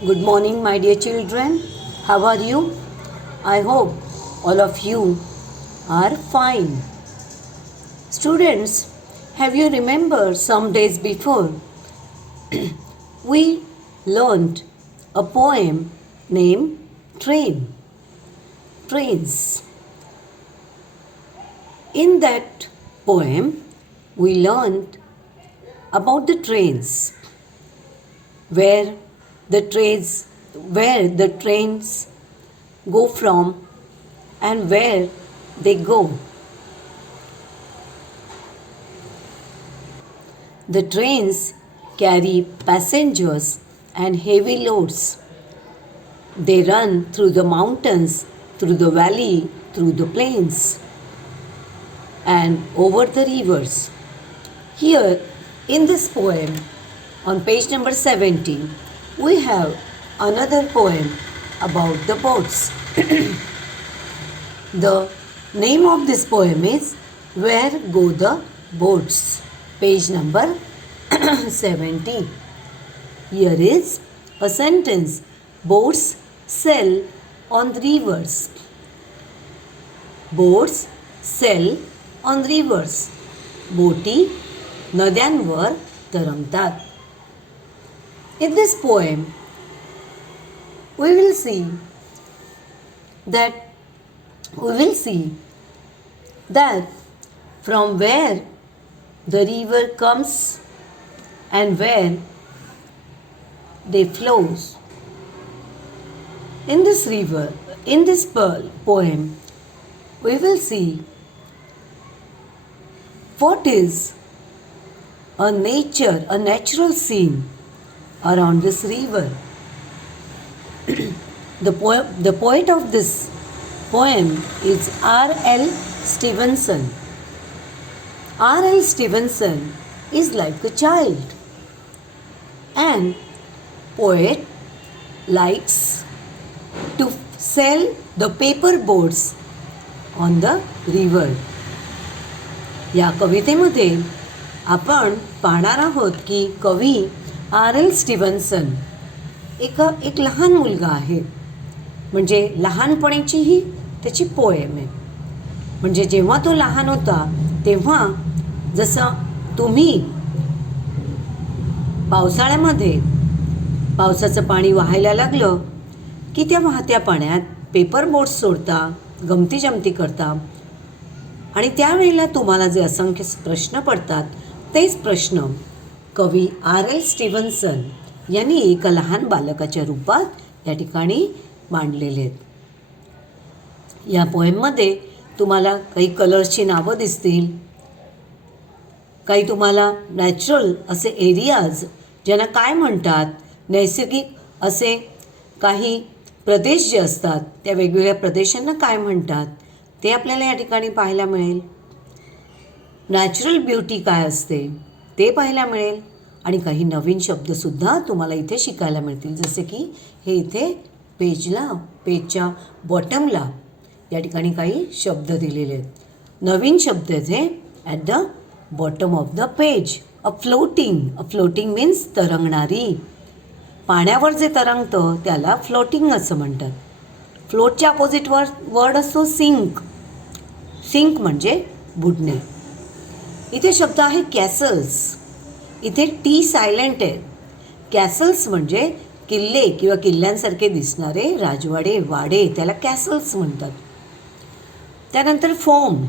Good morning, my dear children. How are you? I hope all of you are fine. Students, have you remembered some days before we learned a poem named Trains. In that poem, we learned about the trains, where the trains go from and where they go. The trains carry passengers and heavy loads. They run through the mountains, through the valley, through the plains, and over the rivers. Here in this poem, on page number 70, we have another poem about the boats. The name of this poem is Where Go the Boats? Page number 70. Here is a sentence. Boats sail on the rivers. Boats sail on rivers. बोटी नद्यांवर तरंगतात. In this poem, we will see that from where the river comes and where they flows. In this poem, we will see what is a natural scene around this river. The poet of this poem is R.L. Stevenson. R.L. Stevenson is like a child, and poet likes to sail the paper boats on the river. या कवितेमध्ये आपण पाहणार आहोत की कवी R.L. स्टीव्हन्सन एक लहान मुलगा आहे. म्हणजे लहानपणीची ही त्याची पोएम आहे. म्हणजे जेव्हा तो लहान होता तेव्हा जसं तुम्ही पावसाळ्यामध्ये पावसाचं पाणी वाहायला लागलं की त्या वाहत्या पाण्यात पेपर बोट्स सोडता, गमती जमती करता, आणि त्यावेळेला तुम्हाला जे असंख्य प्रश्न पडतात तेच प्रश्न कवी R.L. स्टीव्हन्सन यांनी एका लहान बालकाच्या रूपात या ठिकाणी मांडलेले आहेत. या पोएममध्ये तुम्हाला काही कलर्सची नावं दिसतील, काही तुम्हाला नॅचरल असे एरियाज ज्यांना काय म्हणतात, नैसर्गिक असे काही प्रदेश जे असतात त्या वेगवेगळ्या प्रदेशांना काय म्हणतात ते आपल्याला या ठिकाणी पाहायला मिळेल. नॅचरल ब्युटी काय असते ते पाहायला मिळेल, आणि काही नवीन शब्दसुद्धा तुम्हाला इथे शिकायला मिळतील. जसे की हे इथे पेजच्या बॉटमला या ठिकाणी काही शब्द दिलेले आहेत. नवीन शब्द इथे at the bottom of the page. A floating means तरंगणारी. पाण्यावर जे तरंगतं त्याला फ्लोटिंग असं म्हणतात. फ्लोटच्या अपोजिट वर्ड असतो सिंक म्हणजे बुडणे. इथे शब्द आहे कॅसल्स. इथे टी सायलेंट आहे. कॅसल्स म्हणजे किल्ले किंवा किल्ल्यांसारखे दिसणारे राजवाडे, वाडे, त्याला कॅसल्स म्हणतात. त्यानंतर फोम.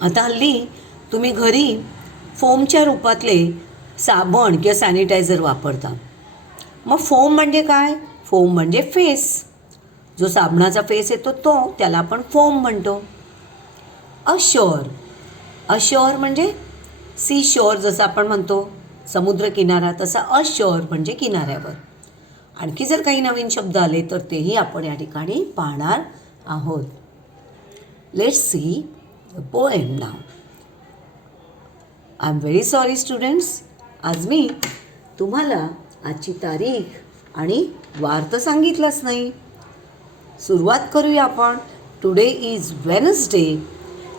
आता हल्ली तुम्ही घरी फोमच्या रूपातले साबण किंवा सॅनिटायझर वापरता. मग फोम म्हणजे काय? फोम म्हणजे फेस. जो साबणाचा फेस येतो त्याला आपण फोम म्हणतो. अशोर म्हणजे सी शोअर, जसं आपण म्हणतो समुद्रकिनारा, तसा अशोअर म्हणजे किनाऱ्यावर. आणखी जर काही नवीन शब्द आले तर तेही आपण या ठिकाणी पाहणार आहोत. Let's see the poem now. I am very sorry students, आज मी तुम्हाला आजची तारीख आणि वार तर सांगितलंच नाही. सुरुवात करूया आपण. Today is Wednesday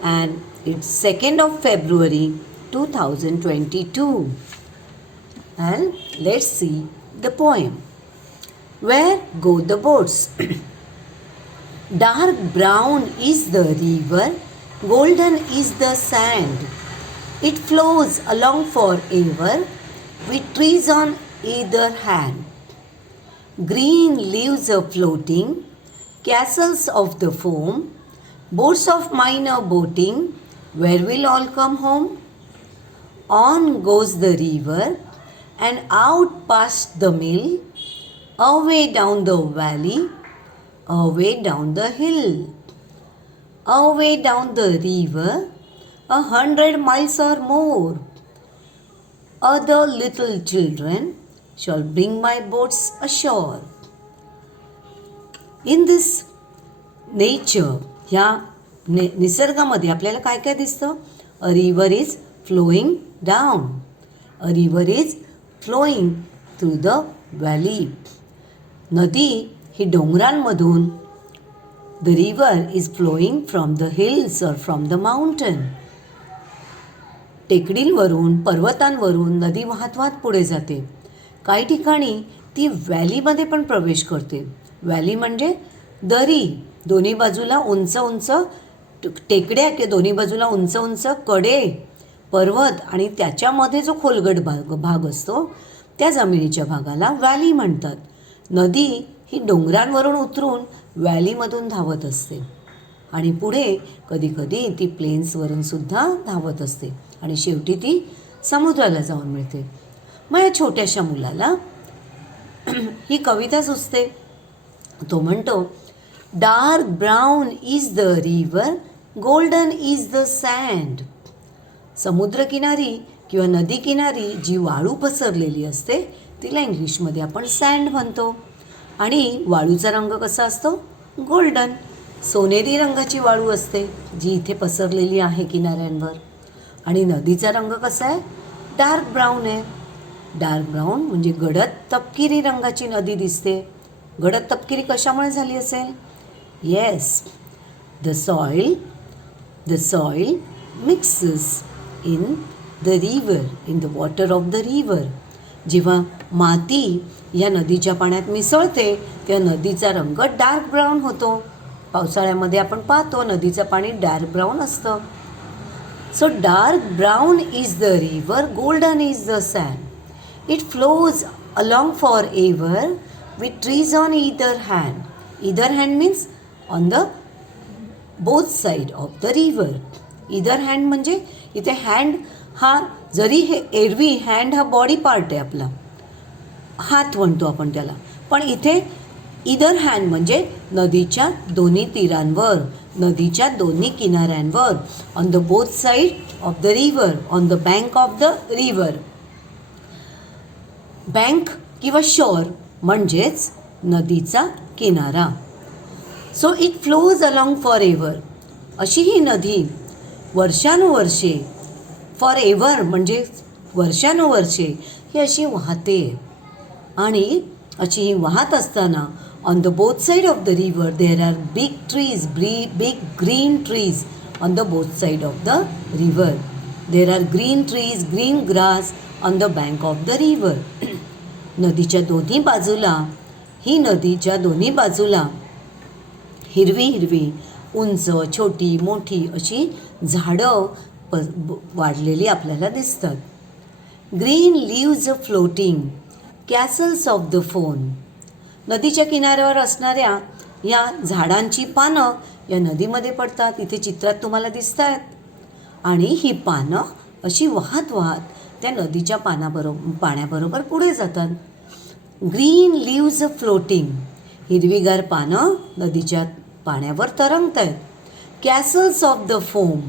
and it's 2nd of February 2022. And let's see the poem. Where go the boats? Dark brown is the river, golden is the sand. It flows along forever with trees on either hand. Green leaves are floating, castles of the foam, boats of mine are boating, where will all come home? On goes the river and out past the mill, away down the valley, away down the hill, away down the river, 100 miles or more. Other little children shall bring my boats ashore. In this nature, ह्या निसर्गामध्ये आपल्याला काय काय दिसतं? A river is flowing down, a river is flowing through the valley. नदी ही डोंगरांमधून, the river is flowing from the hills और फ्रॉम द माउंटन. टेकडींवरून, पर्वतांवरून नदी वाहत वाहत पुढे जाते. काही ठिकाणी ती व्हॅलीमध्ये पण प्रवेश करते. व्हॅली म्हणजे दरी, दोन्ही बाजूला उंच उंच टेकड्या किंवा दोन्ही बाजूला उंच उंच कडे, पर्वत आणि त्याच्यामध्ये जो खोलगट भाग असतो त्या जमिनीच्या भागाला व्हॅली म्हणतात. नदी ही डोंगरांवरून उतरून व्हॅलीमधून धावत असते आणि पुढे कधीकधी ती प्लेन्सवरून सुद्धा धावत असते आणि शेवटी ती समुद्राला जाऊन मिळते. मग या छोट्याशा मुलाला ही कविता सुचते. तो म्हणतो, dark brown is the river, golden is the sand. समुद्रकिनारी किंवा नदी किनारी जी वाळू पसरलेली असते तिला इंग्लिशमध्ये आपण सँड म्हणतो. आणि वाळूचा रंग कसा असतो? गोल्डन, सोनेरी रंगाची वाळू असते जी इथे पसरलेली आहे किनाऱ्यांवर. आणि नदीचा रंग कसा आहे? डार्क ब्राऊन आहे. डार्क ब्राऊन म्हणजे गडद तपकिरी रंगाची नदी दिसते. गडद तपकिरी कशामुळे झाली असेल? Yes, the soil mixes in the river, in the water of the river. जेव्हा माती या नदीच्या पाण्यात मिसळते तेव्हा नदीचा रंग डार्क ब्राऊन होतो. पावसाळ्यामध्ये आपण पाहतो नदीचं पाणी डार्क ब्राऊन असतं. So dark brown is the river, golden is the sand. It flows along forever with trees on either hand. Either hand means on the both side of the river. Either hand म्हणजे इथे hand हा, जरी हे एरवी hand हा body part आहे आपला, हात म्हणतो आपण त्याला, पण इथे इदर हँड म्हणजे नदीच्या दोन्ही तीरांवर, नदीच्या दोन्ही किनाऱ्यांवर, on the both side of the river, on the bank of the river. Bank किंवा शोर म्हणजेच नदीचा किनारा. So it flows along forever. अशी ही नदी वर्षानुवर्षे, फॉर एव्हर म्हणजे वर्षानुवर्षे ही अशी वाहते. आणि अशी ही वाहत असताना on the both side of the river there are big trees, big green trees on the both side of the river. There are green trees, green grass on the bank of the river. नदीच्या दोन्ही बाजूला, ही नदीच्या दोन्ही बाजूला हिरवी हिरवी, उंच, छोटी, मोठी अशी झाडं वाढलेली आपल्याला दिसतात. Green leaves floating, castles of the phone. नदीच्या किनाऱ्यावर असणाऱ्या या झाडांची पानं या नदीमध्ये पडतात. इथे चित्रात तुम्हाला दिसत आहेत. आणि ही पानं अशी वाहत वाहत त्या नदीच्या पाण्याबरोबर पुढे जातात. ग्रीन लीव्ज फ्लोटिंग, हिरवीगार पानं नदीच्या पाण्यावर तरंगत आहेत. कॅसल्स ऑफ द फोम,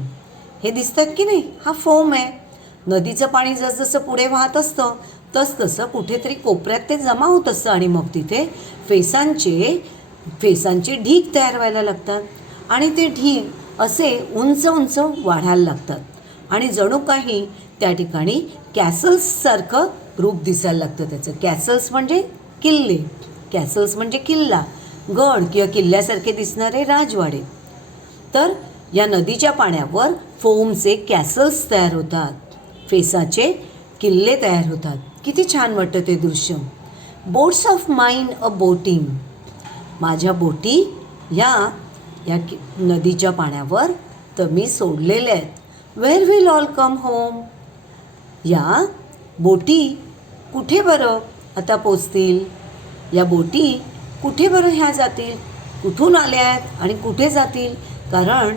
हे दिसतात की नाही, हा फोम आहे. नदीचं पाणी जसजसं पुढे वाहत असतं तसतसं कुठेतरी कोपऱ्यात ते जमा होत असतं आणि मग तिथे फेसांचे ढीग तयार व्हायला लागतात. आणि ते ढीग असे उंच उंच वाढायला लागतात आणि जणू काही त्या ठिकाणी कॅसल्ससारखं रूप दिसायला लागतं त्याचं. कॅसल्स म्हणजे किल्ले, कॅसल्स म्हणजे किल्ला, गड किंवा किल्ल्यासारखे दिसणारे राजवाडे. तर या नदीच्या पाण्यावर फोमचे कॅसल्स तयार होतात, फेसाचे किल्ले तयार होतात. किती छान वाटतं ते दृश्य. Boats of mine a boating. माझ्या बोटी या नदीच्या पाण्यावर तर मी सोडलेल्या आहेत. Where will all come home. या बोटी कुठे बरं आता पोचतील. या बोटी कुठे बरं ह्या जातील. कुठून आल्या आहेत आणि कुठे जातील. कारण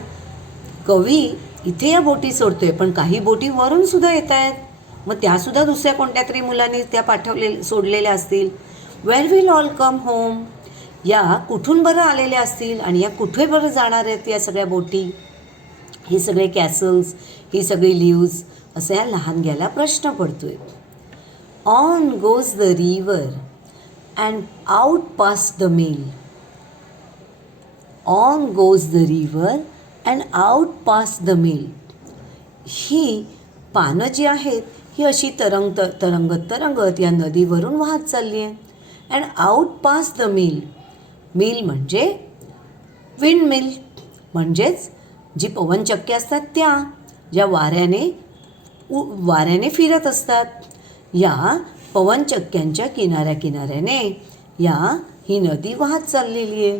कवी इथे या बोटी सोडतोय, पण काही बोटी वरून सुद्धा येत आहेत. मग त्यासुद्धा दुसऱ्या कोणत्या तरी मुलांनी त्या सोडलेल्या असतील. Where will all come home. या कुठून बरं आलेल्या असतील आणि या कुठे बरं जाणार आहेत या सगळ्या बोटी. हे सगळे कॅसल्स, ही सगळी लीव्ज, असं या लहानग्याला प्रश्न पडतोय. On goes the river and out past the mill. On goes the river and out past the mill. ही पानं जी आहेत ही अशी तरंगत या नदीवरून वाहत चालली आहे. And out past the mill. Mill म्हणजे विंड मिल, म्हणजेच जी पवनचक्क्या असतात त्या, ज्या वाऱ्याने फिरत असतात. या पवनचक्क्यांच्या किनाऱ्याने ही नदी वाहत चाललेली आहे.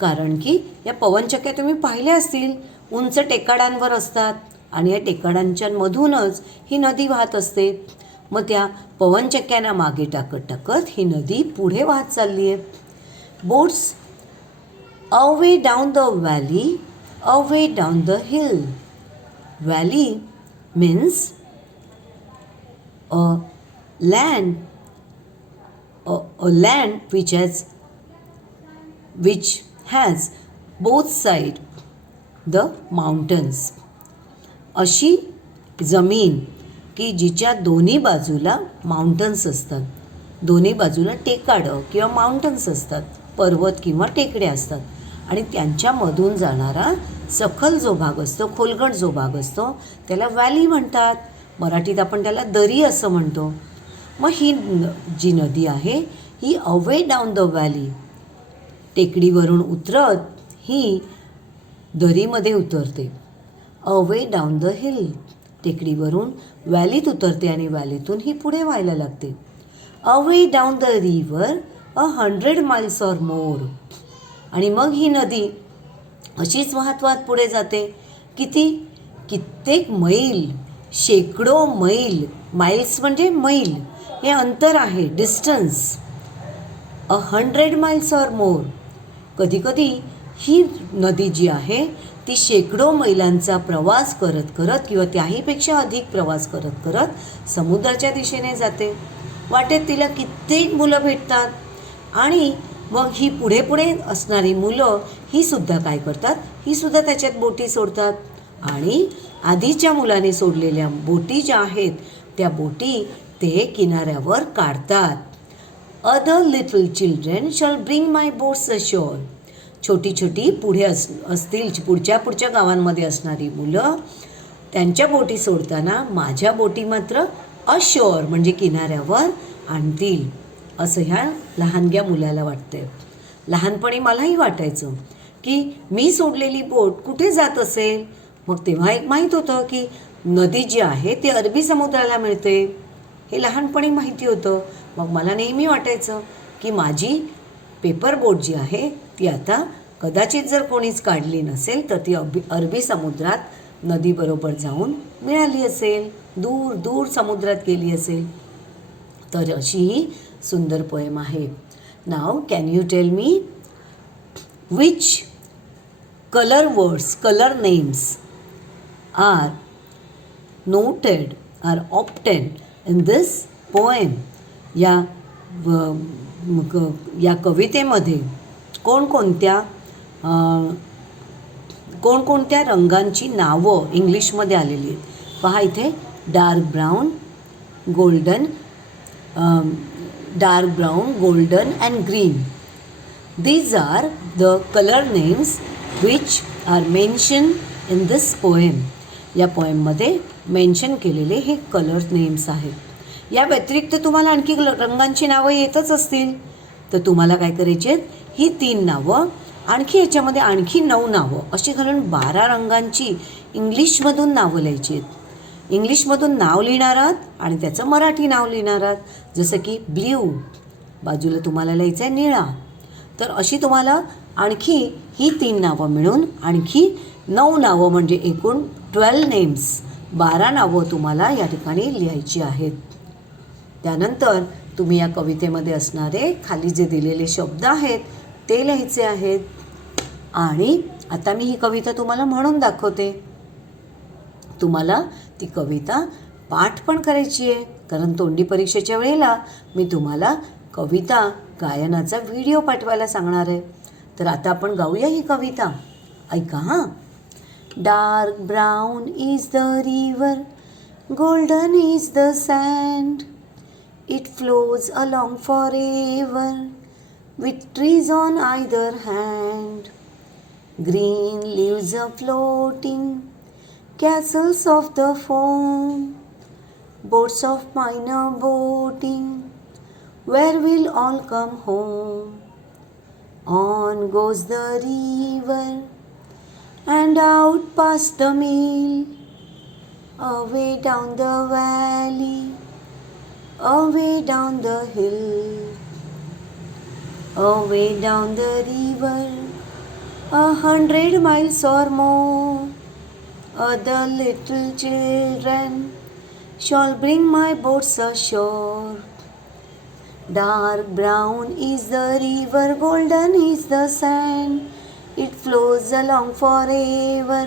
कारण की या पवनचक्क्या तुम्ही पाहिल्या असतील, उंच टेकाडांवर असतात आणि या टेकाडांच्या मधूनच ही नदी वाहत असते. मग त्या पवनचक्क्यांना मागे टाकत ही नदी पुढे वाहत चालली आहे. Boats away down the valley, away down the hill. Valley means a land which has both side the mountains. अशी जमीन की जिच्या दोन्ही बाजूला माउंटन्स असतात. दोन्ही बाजूला टेकाडं किंवा माउंटन्स असतात, पर्वत किंवा टेकड्या असतात. आणि त्यांच्यामधून जाणारा सखल जो भाग असतो, खोलगट जो भाग असतो, त्याला व्हॅली म्हणतात. मराठीत आपण त्याला दरी असं म्हणतो. मग ही जी नदी आहे ही अवे डाऊन द व्हॅली, टेकडीवरून उतरत ही दरीमध्ये उतरते. अवे डाऊन द हिल, टेकडीवरून व्हॅलीत उतरते आणि व्हॅलीतून ही पुढे व्हायला लागते. Away down the river 100 miles or more. आणि मग ही नदी अशीच वाहत पुढे जाते. कित्येक मैल, शेकडो मैल. माइल्स म्हणजे मैल, हे अंतर आहे, डिस्टन्स. 100 miles or more. कधीकधी ही नदी जी आहे ती शेकडो मैलांचा प्रवास करत किंवा त्याहीपेक्षा अधिक प्रवास करत समुद्राच्या दिशेने जाते. वाटेत तिला कित्येक मुलं भेटतात आणि मग ही पुढे असणारी मुलं ही सुद्धा काय करतात, ही सुद्धा त्याच्यात बोटी सोडतात. आणि आधीच्या मुलाने सोडलेल्या बोटी ज्या आहेत त्या बोटी ते किनाऱ्यावर काढतात. Other little children shall bring my boats ashore. छोटी पुढे असतील, पुढच्या गावांमध्ये असणारी मुलं त्यांच्या बोटी सोडताना माझ्या बोटी मात्र अशोर म्हणजे किनाऱ्यावर आणतील, असं ह्या लहानग्या मुलाला वाटतंय. लहानपणी मलाही वाटायचं की मी सोडलेली बोट कुठे जात असेल. मग तेव्हा एक माहीत होतं की नदी जी आहे ती अरबी समुद्राला मिळते, हे लहानपणी माहिती होतं. मग मला नेहमी वाटायचं की माझी पेपर बोट जी आहे ती आता कदाचित जर कोणीच काढली नसेल तर ती अरबी समुद्रात नदीबरोबर जाऊन मिळाली असेल, दूर समुद्रात गेली असेल. तर अशी ही सुंदर पोएम आहे. नाव can you tell me which colour words, colour names are noted or obtained in this poem. या कवितेमध्ये कोणकोणत्या रंगांची नावं इंग्लिशमध्ये आलेली आहेत. पहा इथे dark brown, golden and green. These are the color names which are mentioned in this poem. या पोएममध्ये मेन्शन केलेले हे कलर नेम्स आहेत. या व्यतिरिक्त तुम्हाला आणखी रंगांची नावं येतच असतील तर तुम्हाला काय करायची आहेत, ही 3 नावं आणखी याच्यामध्ये आणखी 9 नावं अशी घालून 12 रंगांची इंग्लिशमधून नावं लिहायची आहेत. इंग्लिशमधून नाव लिहिणार आहात आणि त्याचं मराठी नाव लिहिणार आहात. जसं की ब्ल्यू, बाजूला तुम्हाला लिहायचं आहे निळा. तर अशी तुम्हाला आणखी ही 3 नावं मिळून आणखी 9 नावं म्हणजे एकूण 12 नेम्स, 12 नावं तुम्हाला या ठिकाणी लिहायची आहेत. त्यानंतर तुम्ही या कवितेमध्ये असणारे खाली जे दिलेले शब्द आहेत ते लिहायचे आहेत. आणि आता मी ही कविता तुम्हाला म्हणून दाखवते. तुम्हाला ती कविता पाठ पण करायची आहे, कारण तोंडी परीक्षेच्या वेळेला मी तुम्हाला कविता गायनाचा व्हिडिओ पाठवायला सांगणार आहे. तर आता आपण गाऊया ही कविता. ऐका हां. Dark brown is the river, golden is the sand, it flows along forever with trees on either hand, green leaves are floating, castles of the foam, boats of mine are boating, where will all come home? On goes the river and out past the mill, away down the valley, away down the hill. Away down the river, 100 miles or more, other little children shall bring my boats ashore. Dark brown is the river, golden is the sand, it flows along forever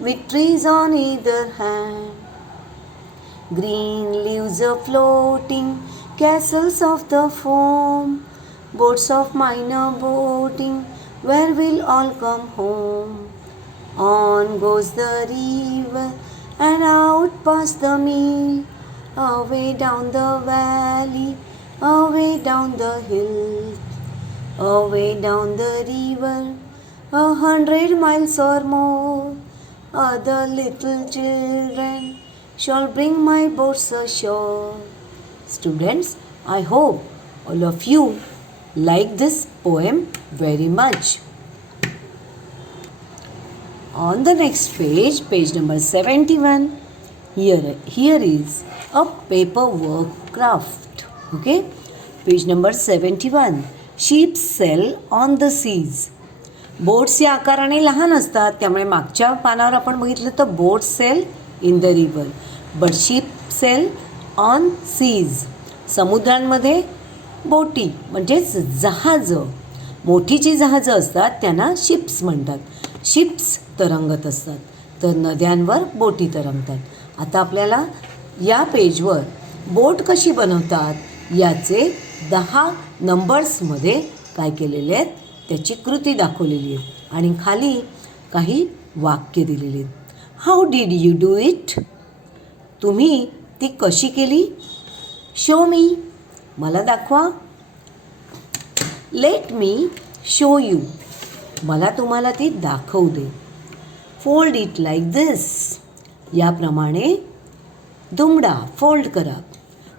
with trees on either hand. Green leaves are floating, castles of the foam, boats of mine are boating, where will all come home? On goes the river and out past the mill, away down the valley, away down the hill. Away down the river, 100 miles or more, other little children shall bring my boats ashore. Students, I hope all of you like this poem very much. On the next page, page number 71, here is a paperwork craft. Okay, page number 71. Ships sail on the seas. Boats या आकाराने लहान असतात, त्यामुळे मागच्या पानावर आपण बघितलं तर boats sail in the river, but ship sail on seas. समुद्रांमध्ये बोटी म्हणजेच जहाजं, मोठी जी जहाजं असतात त्यांना शिप्स म्हणतात. शिप्स तरंगत असतात, तर नद्यांवर बोटी तरंगतात. आता आपल्याला या पेजवर बोट कशी बनवतात याचे 10 नंबर्समध्ये काय केलेले आहेत त्याची कृती दाखवलेली आहे आणि खाली काही वाक्य दिलेली आहेत. How did you do it? तुम्ही ती कशी केली? शो मी, मला दाखवा. लेट मी शो यू, मला तुम्हाला ती दाखवू दे. फोल्ड इट लाईक दिस, याप्रमाणे दुमडा, फोल्ड करा.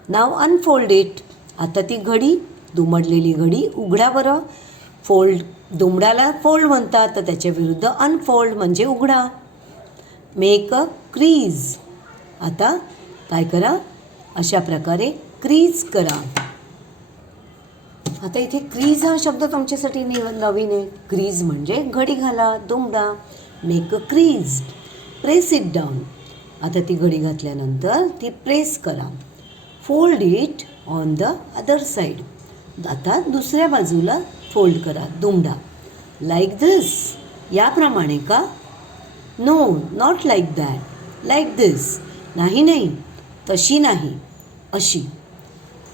नाव अनफोल्ड इट, आता ती घडी, दुमडलेली घडी उघडा बरं. फोल्ड, दुमडाला फोल्ड म्हणतात, तर त्याच्या विरुद्ध अनफोल्ड म्हणजे उघडा. मेक अ क्रीज, आता काय करा, अशा प्रकारे क्रीज करा. आता इथे क्रीज हा शब्द तुमच्यासाठी नवीन आहे. क्रीज म्हणजे घडी घाला, दुमडा. Make a crease, press it down, आता ती घडी घातल्यानंतर ती प्रेस करा. Fold it on the other side, आता दुसऱ्या बाजूला फोल्ड करा, दुमडा. लाईक दिस, याप्रमाणे का? No, not like that. Like this, नाही नाही, तशी नाही, अशी.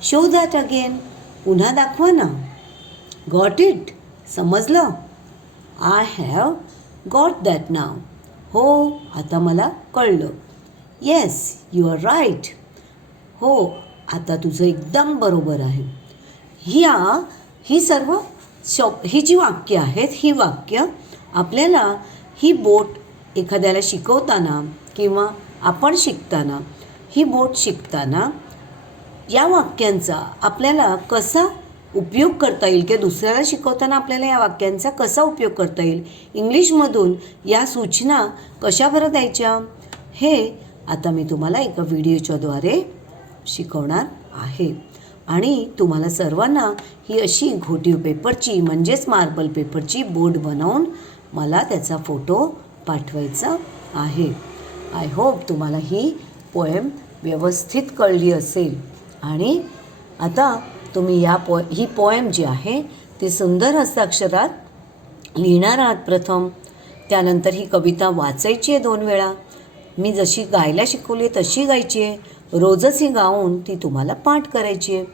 शो दॅट अगेन, पुन्हा दाखवा ना. गॉट इट, समजलं? I have got that now, हो, आता मला कळलं. येस, यू आर राईट, हो, आता तुझं एकदम बरोबर आहे. ही सर्व ही जी वाक्य आहेत, ही वाक्य आपल्याला ही बोट एखाद्याला शिकवताना किंवा आपण शिकताना, ही बोट शिकताना या वाक्यांचा आपल्याला कसा उपयोग करता येईल किंवा दुसऱ्याला शिकवताना आपल्याला या वाक्यांचा कसा उपयोग करता येईल, इंग्लिशमधून या सूचना कशा बरं द्यायच्या, हे आता मी तुम्हाला एका व्हिडिओच्याद्वारे शिकवणार आहे. आणि तुम्हाला सर्वांना ही अशी घोटीव पेपरची म्हणजेच मार्बल पेपरची बोट बनवून मला त्याचा फोटो पाठवायचा आहे. आय होप तुम्हाला ही पोएम व्यवस्थित कळली असेल. आणि आता तुम्ही ही पोएम जी आहे ती सुंदर हस्ताक्षरात लिहिणार आहात प्रथम. त्यानंतर ही कविता वाचायची आहे 2 वेळा. मी जशी गायला शिकवली तशी गायची आहे. रोजच ही गाऊन ती तुम्हाला पाठ करायची आहे.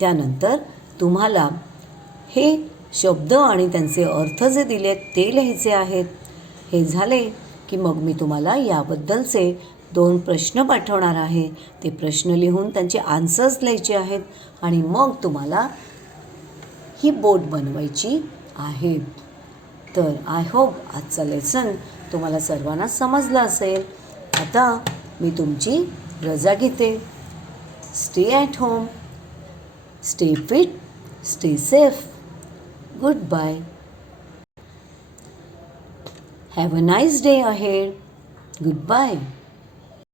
त्यानंतर तुम्हाला हे शब्द आणि त्यांचे अर्थ जे दिलेत ते लिहायचे आहेत. हे झाले की मग मी तुम्हाला याबद्दलचे 2 प्रश्न पाठवणार आहे. ते प्रश्न लिहून त्यांचे आन्सर्स लिहायचे आहेत आणि मग तुम्हाला ही बोट बनवायची आहे. तर आय होप आजचा लेसन तुम्हाला सर्वांना समजला असेल. आता मी तुमची रजा घेते. Stay at home, stay fit, stay safe. Goodbye. Have a nice day ahead. Good bye.